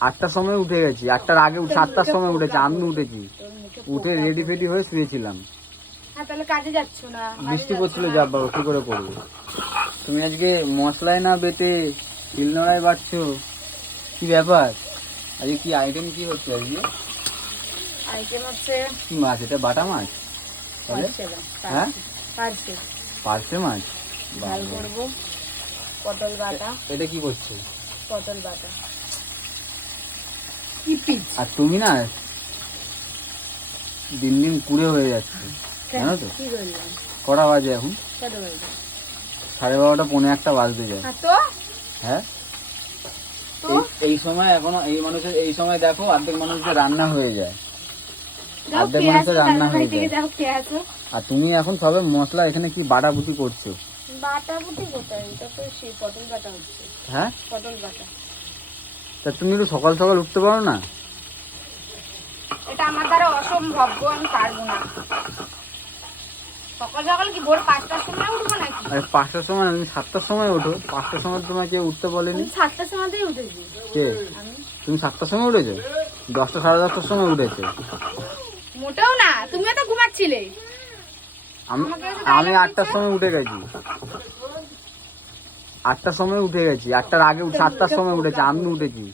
8টার সময় উঠে গেছি, 8টার আগে 7টার সময় উঠেছি, আমি উঠেছি, উঠে রেডি ফেডি হয়ে শুয়েছিলাম। হ্যাঁ তাহলে কাজে যাচ্ছ না? বৃষ্টি পড়ছিল, যা বাবা কি করে করবো? তুমি আজকে মশলায় না বেটে শিলনোড়ায় বাটছো, কি ব্যাপার? আজকে কি আইটেম কি হচ্ছে আজকে? আইটেম হচ্ছে কি মাছ? এটা বাটা মাছ? তাহলে হ্যাঁ, পার্শে মাছ। ডাল করবো, পটল বাটা। এটা কি করছে? পটল বাটা। আর তুমি না দিন দিন কুড়ে হয়ে যাচ্ছে, জানো তো? কটা বাজে এখন? 12:30 পৌনে 1টা বাজতে যায়। হ্যাঁ, এই সময় এখনো এই মানুষের এই সময় দেখো অর্ধেক মানুষের রান্না হয়ে যায়, অর্ধেক মানুষের রান্না হয়ে যায়। আর তুমি এখন সবে মশলা এখানে কি বাটাবুটি করছো? বাটাবুটি কোথায়? এটা তো সেই পটল বাটা হচ্ছে। হ্যাঁ, পটল বাটা। তা তুমি একটু সকাল সকাল উঠতে পারো না? এটা আমার দ্বারা অসম্ভব, আমি পারবো না। সকাল সকাল কি ভোর 5টার সময় উঠবো নাকি? আরে 5টার সময়, তুমি 7টার সময় ওঠো। 5টার সময় তোমায় কেউ উঠতে বলেনি? 7টার সময়তেই উঠেছি। কে? তুমি 7টার সময় উঠেছো? 10টা সাড়ে 10টার সময় উঠেছো। মোটেও না, তুমিও তো ঘুমাচ্ছিলে। আমি 8টার সময় উঠে গেছি, 8টার সময় উঠে গেছি, 8টার আগে 7টার সময় উঠেছি, আমি উঠেছি,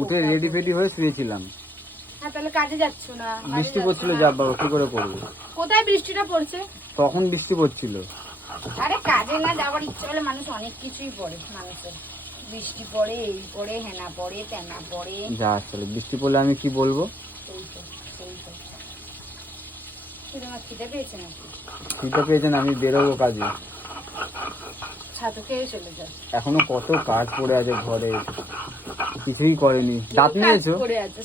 উঠে রেডি ফেডি হয়ে শুয়েছিলাম। হ্যাঁ তাহলে কাজে যাচ্ছ না? বৃষ্টি পড়ছিল, যা বাবা কি করে করবো? কোথায় বৃষ্টিটা পড়ছে? তখন বৃষ্টি পড়ছিল। আরে কাজে না যাওয়ার ইচ্ছে হলে মানুষ অনেক কিছুই পড়ে, মানুষের বৃষ্টি পড়ে, এই পড়ে, হেনা পড়ে, তেনা পড়ে। যা আসলে বৃষ্টি পড়লে আমি কি বলবো? তোমার খিদে পেয়েছে নাকি? খিদে পেয়েছেন, আমি বেরোবো কাজে। ছাতু খেয়ে চলে যাও। এখনো কত কাজ পড়ে আছে ঘরে, কিছুই করেনি। দাঁত মেজেছো?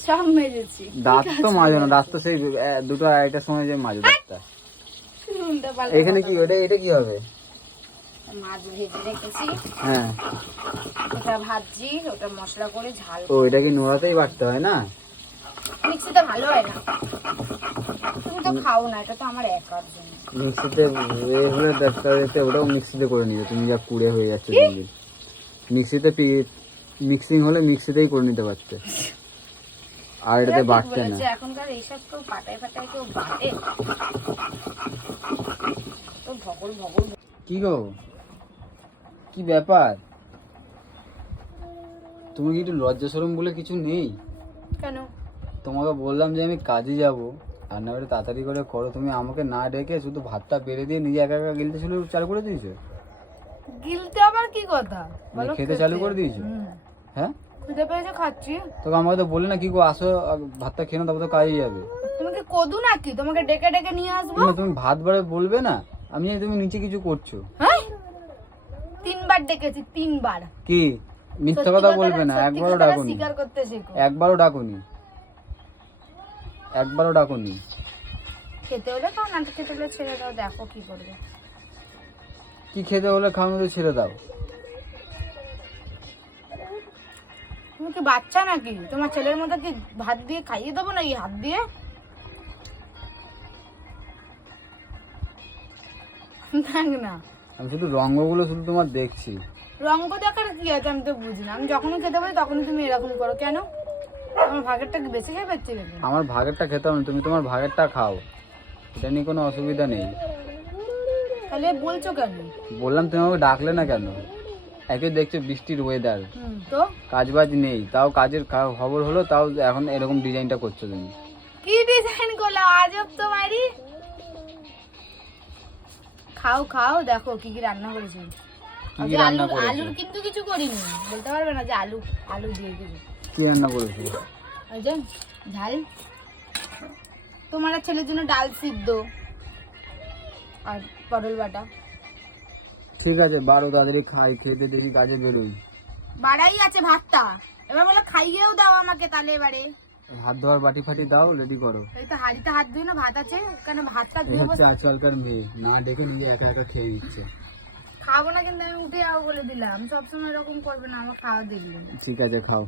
সব মেজেছি। দাঁত তো মাজো না, দাঁত তো সেই 2টা 2:30টার সময় যে মাজো দাঁতটা। এখানে কি এটা কি হবে? মাছ ভেজে রেখেছি। হ্যাঁ, এটা ভাজি, ওটা মশলা করে ঝাল। ও এটা কি নোড়াতেই বাটতে হয় না? মিক্সিতে ভালো হয় না, তুমি তো খাও না, এটা তো আমার একার জন্য। মিক্সিতে হলে ওটাও মিক্সিতে করে নিবে, তুমি যা কুড়ে হয়ে যাচ্ছে দিন দিন। মিক্সিতে মিক্সিং হলে মিক্সিতেই করে নিতে পারতে, আর এটাতে বাটতে না। এখনকার এইসব কেউ পাটায় পাটায় কেউ বাটে? তো ভগল ভগল। কি গো, কি ব্যাপার? তুমি কি একটু লজ্জা শরম বলে কিছু নেই? কেন? তোমাকে বললাম যে আমি কাজে যাব, রান্নাবাড়ি তাড়াতাড়ি করে করো, তুমি আমাকে না ডেকে শুধু ভাতটা বেড়ে দিয়ে নিজে একা একা গিলতে চালু করে দিয়েছো। গিলতে আবার কি কথা বলো? খেতে চালু করে দিয়েছো? হ্যাঁ, খিদে পেয়েছে, খাচ্ছি। তোকে আমাকে তো বললে না কি গো আসো ভাতটা খেয়ে নাও, তারপর তো কাজে যাবে। তুমি কি কদু নাকি তোমাকে ডেকে ডেকে নিয়ে আসবো? তুমি ভাত বাড়ে বলবে না, আমি জানি তুমি নিচে কিছু করছো। হ্যাঁ 3বার ডেকেছি, 3বার। কি মিথ্যা কথা বলবে না, একবারও ডাকুনি। স্বীকার করতে শেখো। একবারও ডাকুনি, একবারও ডাকুনি। খেতে হলে খাও, না খেতে হলে ছেড়ে দাও, দেখো কি করবে। কি খেতে হলে খাওয়ানো তো ছেড়ে দাও। তুমি কি বাচ্চা নাকি? তোমার ছেলের মতো কি ভাত দিয়ে খাইয়ে দেবো নাকি হাত দিয়ে? না, আমি শুধু রঙগুলো শুধু তোমার দেখছি। রঙ্গ দেখার কি আছে? আমি তো বুঝি না। আমি যখনই খেতে পারি তখনই তুমি এরকম করো কেন? আমার ভাগেরটা কি বেঁচে খেয়ে পাচ্ছি নাকি? আমার ভাগেরটা খেতে হবে না, তুমি তোমার ভাগেরটা খাও, এটা নিয়ে কোনো অসুবিধা নেই। তাহলে বলছো কেন? বললাম তুমি আমাকে ডাকলে না কেন? একে দেখছো বৃষ্টির ওয়েদার, তো কাজ বাজ নেই, তাও কাজের খবর হলো, তাও এখন এরকম ডিজাইনটা করছো তুমি। কি ডিজাইন করলো আজব তোমারই। খাও খাও, দেখো কি কি রান্না করেছি। আলুর কিন্তু কিছু করিনি, বলতে পারবে না যে আলু দিয়ে কিছু। কি রান্না করেছি? ওই যে ঝাল, তোমার আর ছেলের জন্য ডাল সিদ্ধ আর পটল বাটা। ঠিক আছে, বারো তাড়াতাড়ি খাই, খেতে দেখি কাজে বেরোই। বাড়াই আছে ভাতটা, এবার বলো খাইয়েও দাও আমাকে। তাহলে এবারে হাত ধোয়ার বাটি ফাটি দাও, রেডি করো। এই তো হাড়িতে হাত ধুই না, ভাত আছে কেন? ভাতটা ধুয়ে হচ্ছে আজকালকার মেয়ে, না ডেকে নিজে একা একা খেয়ে নিচ্ছে। খাবো না কিন্তু, আমি উঠে যাবো বলে দিলাম। সবসময় এরকম করবে না, আমার খাওয়া দেখবে। ঠিক আছে, খাও।